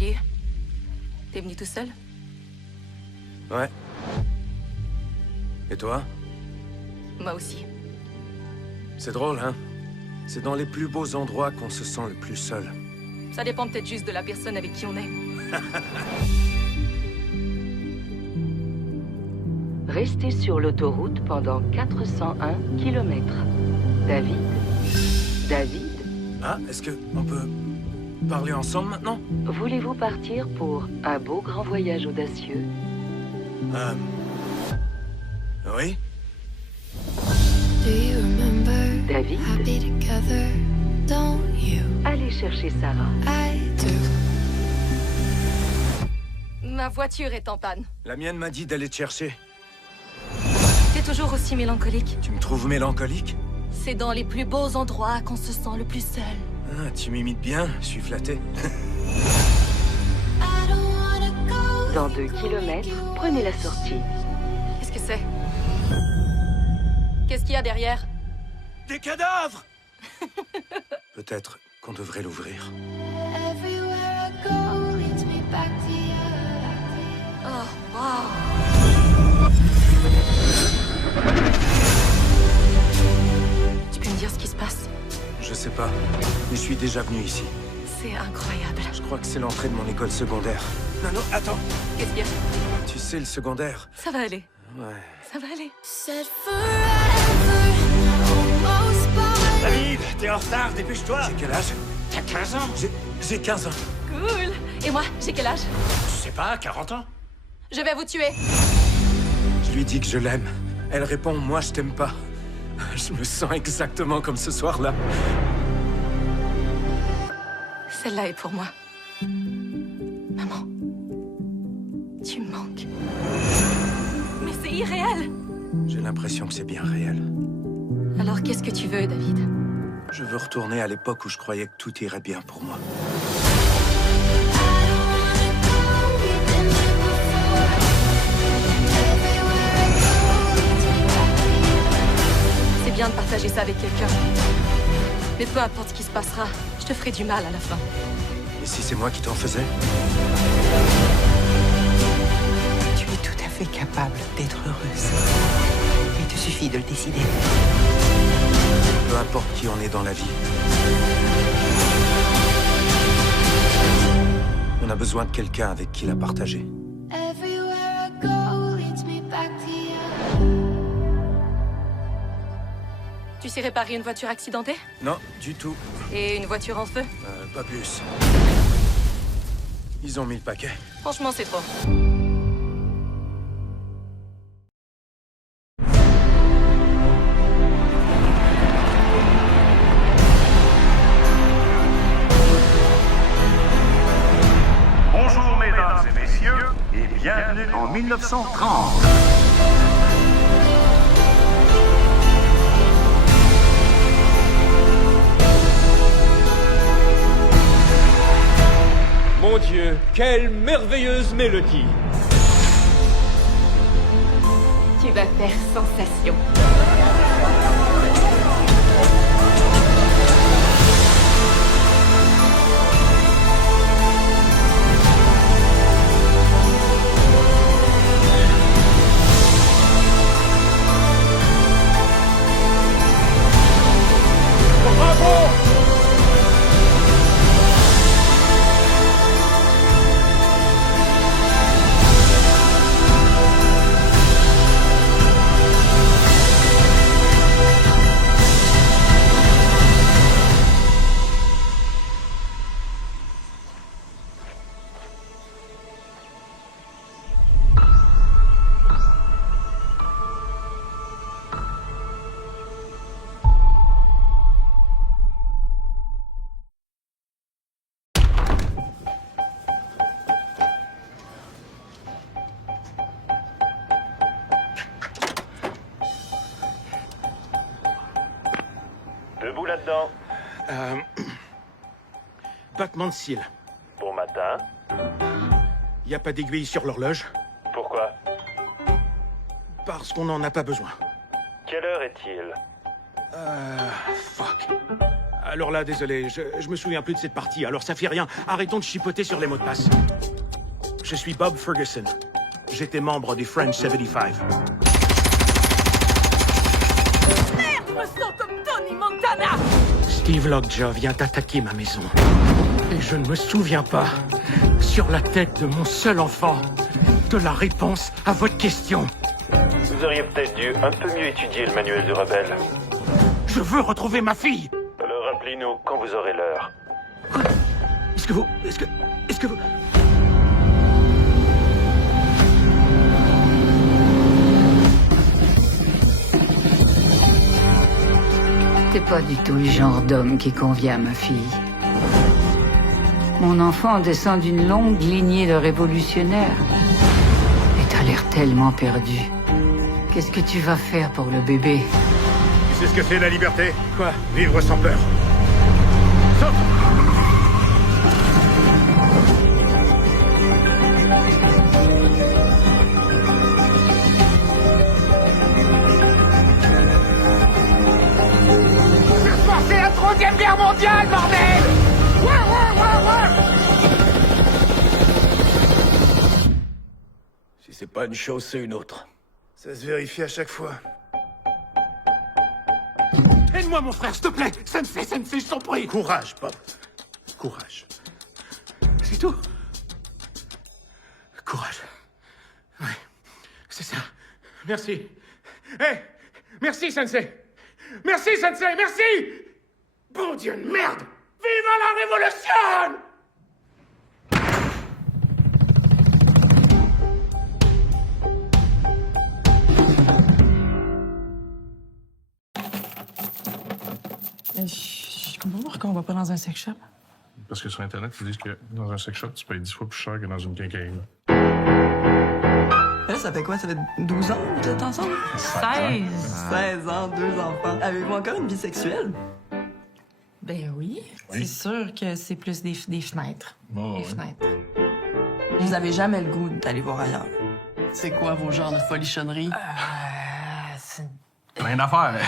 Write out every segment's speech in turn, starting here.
Salut. T'es venu tout seul? Ouais. Et toi? Moi aussi. C'est drôle, hein? C'est dans les plus beaux endroits qu'on se sent le plus seul. Ça dépend peut-être juste de la personne avec qui on est. Restez sur l'autoroute pendant 401 km. David? David? Ah, est-ce que on peut parler ensemble maintenant? Voulez-vous partir pour un beau grand voyage audacieux? Oui? Do you remember David? happy together? Don't you? Allez chercher Sarah. I do. Ma voiture est en panne. La mienne m'a dit d'aller te chercher. T'es toujours aussi mélancolique. Tu me trouves mélancolique? C'est dans les plus beaux endroits qu'on se sent le plus seul. Ah, tu m'imites bien, je suis flatté. I don't wanna go. Dans 2 kilomètres, prenez la sortie. Qu'est-ce que c'est? Qu'est-ce qu'il y a derrière? Des cadavres! Peut-être qu'on devrait l'ouvrir. Everywhere I go leads me back to you. Oh, wow. Tu peux me dire ce qui se passe? Je sais pas, mais je suis déjà venu ici. C'est incroyable. Je crois que c'est l'entrée de mon école secondaire. Non, non, attends. Qu'est-ce qu'il y a? Tu sais, le secondaire. Ça va aller. Ouais. Ça va aller. Said forever, almost bought. David, t'es en retard, dépêche-toi. J'ai quel âge? T'as 15 ans. J'ai 15 ans. Cool. Et moi, j'ai quel âge? Je sais pas, 40 ans. Je vais vous tuer. Je lui dis que je l'aime. Elle répond, moi je t'aime pas. Je me sens exactement comme ce soir-là. Celle-là est pour moi. Maman, tu me manques. Mais c'est irréel. J'ai l'impression que c'est bien réel. Alors qu'est-ce que tu veux, David? Je veux retourner à l'époque où je croyais que tout irait bien pour moi. C'est bien de partager ça avec quelqu'un. Mais peu importe ce qui se passera, je te ferai du mal à la fin. Et si c'est moi qui t'en faisais? Tu es tout à fait capable d'être heureuse. Il te suffit de le décider. Peu importe qui on est dans la vie. On a besoin de quelqu'un avec qui la partager. Everywhere I go leads me back to you. Tu sais réparer une voiture accidentée? Non, du tout. Et une voiture en feu? Pas plus. Ils ont mis le paquet. Franchement, c'est trop. Bonjour mesdames et messieurs, et bienvenue en 1930. Mon Dieu, quelle merveilleuse mélodie! Tu vas faire sensation. Bravo! Debout là-dedans. Battement de cils. Bon matin. Y a pas d'aiguille sur l'horloge? Pourquoi? Parce qu'on n'en a pas besoin. Quelle heure est-il? Fuck. Alors là, désolé, je me souviens plus de cette partie, alors ça fait rien. Arrêtons de chipoter sur les mots de passe. Je suis Bob Ferguson. J'étais membre du French 75. Merde, je me sens comme Tony Montana! Steve Lockjaw vient attaquer ma maison. Et je ne me souviens pas, sur la tête de mon seul enfant, de la réponse à votre question. Vous auriez peut-être dû un peu mieux étudier le manuel du rebelle. Je veux retrouver ma fille! Alors rappelez-nous quand vous aurez l'heure. Quoi? Est-ce que vous... T'es pas du tout le genre d'homme qui convient à ma fille. Mon enfant descend d'une longue lignée de révolutionnaires. Et t'as l'air tellement perdu. Qu'est-ce que tu vas faire pour le bébé? Tu sais ce que c'est la liberté? Quoi? Vivre sans peur. Saute! C'est la Troisième Guerre mondiale, bordel! Si c'est pas une chose, c'est une autre. Ça se vérifie à chaque fois. Aide-moi, mon frère, s'il te plaît! Sensei, je t'en prie! Courage, Bob. Courage. C'est tout? Courage. Ouais, c'est ça. Merci. Hé! Merci, Sensei! Merci, Sensei! Merci! Bon Dieu de merde! Vive la révolution! Je comprends pas pourquoi on va pas dans un sex shop. Parce que sur Internet, ils disent que dans un sex shop, tu payes 10 fois plus cher que dans une quincaillerie. Là, ça fait quoi? Ça fait 12 ans que vous êtes ensemble? 16. 16 ans, 2 enfants. Avez-vous encore une vie sexuelle? Ben oui. C'est sûr que c'est plus des fenêtres. Oh, des ouais. fenêtres. Vous avez jamais le goût d'aller voir ailleurs. C'est quoi vos genres de folichonneries? Plein d'affaires.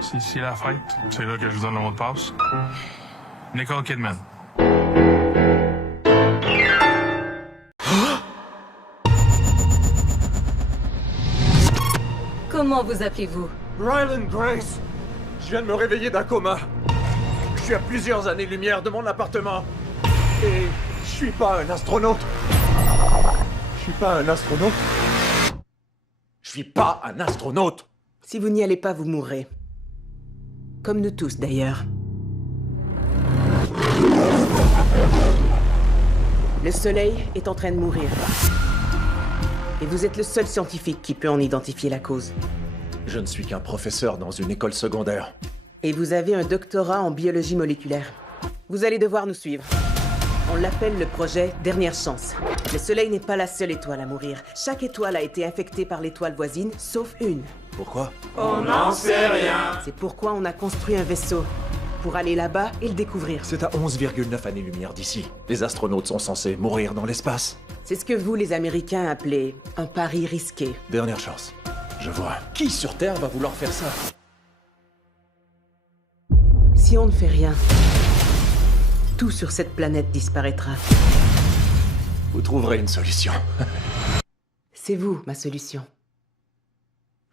C'est ici la fête. C'est là que je vous donne le mot de passe. Nicole Kidman. Comment vous appelez-vous? Ryland Grace! Je viens de me réveiller d'un coma. Je suis à plusieurs années-lumière de mon appartement. Et je suis pas un astronaute. Je suis pas un astronaute. Je suis pas un astronaute! Si vous n'y allez pas, vous mourrez. Comme nous tous, d'ailleurs. Le Soleil est en train de mourir. Et vous êtes le seul scientifique qui peut en identifier la cause. Je ne suis qu'un professeur dans une école secondaire. Et vous avez un doctorat en biologie moléculaire. Vous allez devoir nous suivre. On l'appelle le projet Dernière Chance. Le Soleil n'est pas la seule étoile à mourir. Chaque étoile a été infectée par l'étoile voisine, sauf une. Pourquoi? On n'en sait rien! C'est pourquoi on a construit un vaisseau. Pour aller là-bas et le découvrir. C'est à 11,9 années-lumière d'ici. Les astronautes sont censés mourir dans l'espace. C'est ce que vous, les Américains, appelez un pari risqué. Dernière chance. Je vois. Qui sur Terre va vouloir faire ça? Si on ne fait rien, tout sur cette planète disparaîtra. Vous trouverez une solution. C'est vous, ma solution.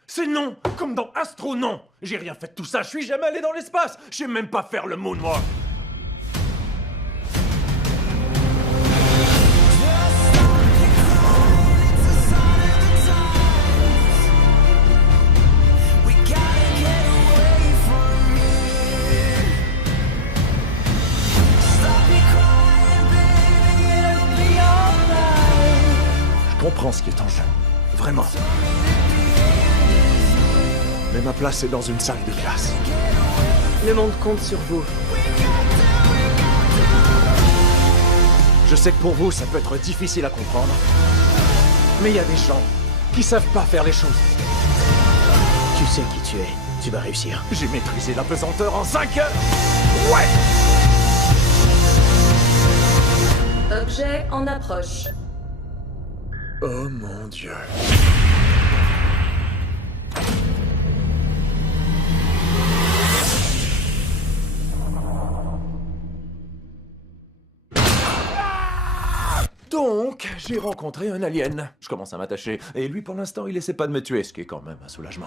C'est non! Comme dans Astro, non! J'ai rien fait de tout ça, je suis jamais allé dans l'espace! Je sais même pas faire le moonwalk! Je comprends ce qui est en jeu. Vraiment. Mais ma place est dans une salle de classe. Le monde compte sur vous. Je sais que pour vous, ça peut être difficile à comprendre. Mais il y a des gens qui savent pas faire les choses. Tu sais qui tu es. Tu vas réussir. J'ai maîtrisé la pesanteur en 5 heures. Ouais! Objet en approche. Oh mon Dieu. Donc, j'ai rencontré un alien. Je commence à m'attacher. Et lui, pour l'instant, il essaie pas de me tuer, ce qui est quand même un soulagement.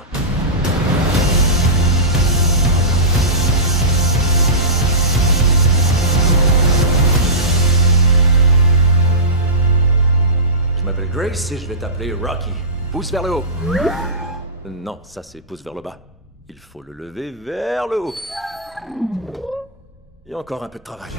Je m'appelle Grace et je vais t'appeler Rocky. Pouce vers le haut. Non, ça c'est pouce vers le bas. Il faut le lever vers le haut. Il y a encore un peu de travail.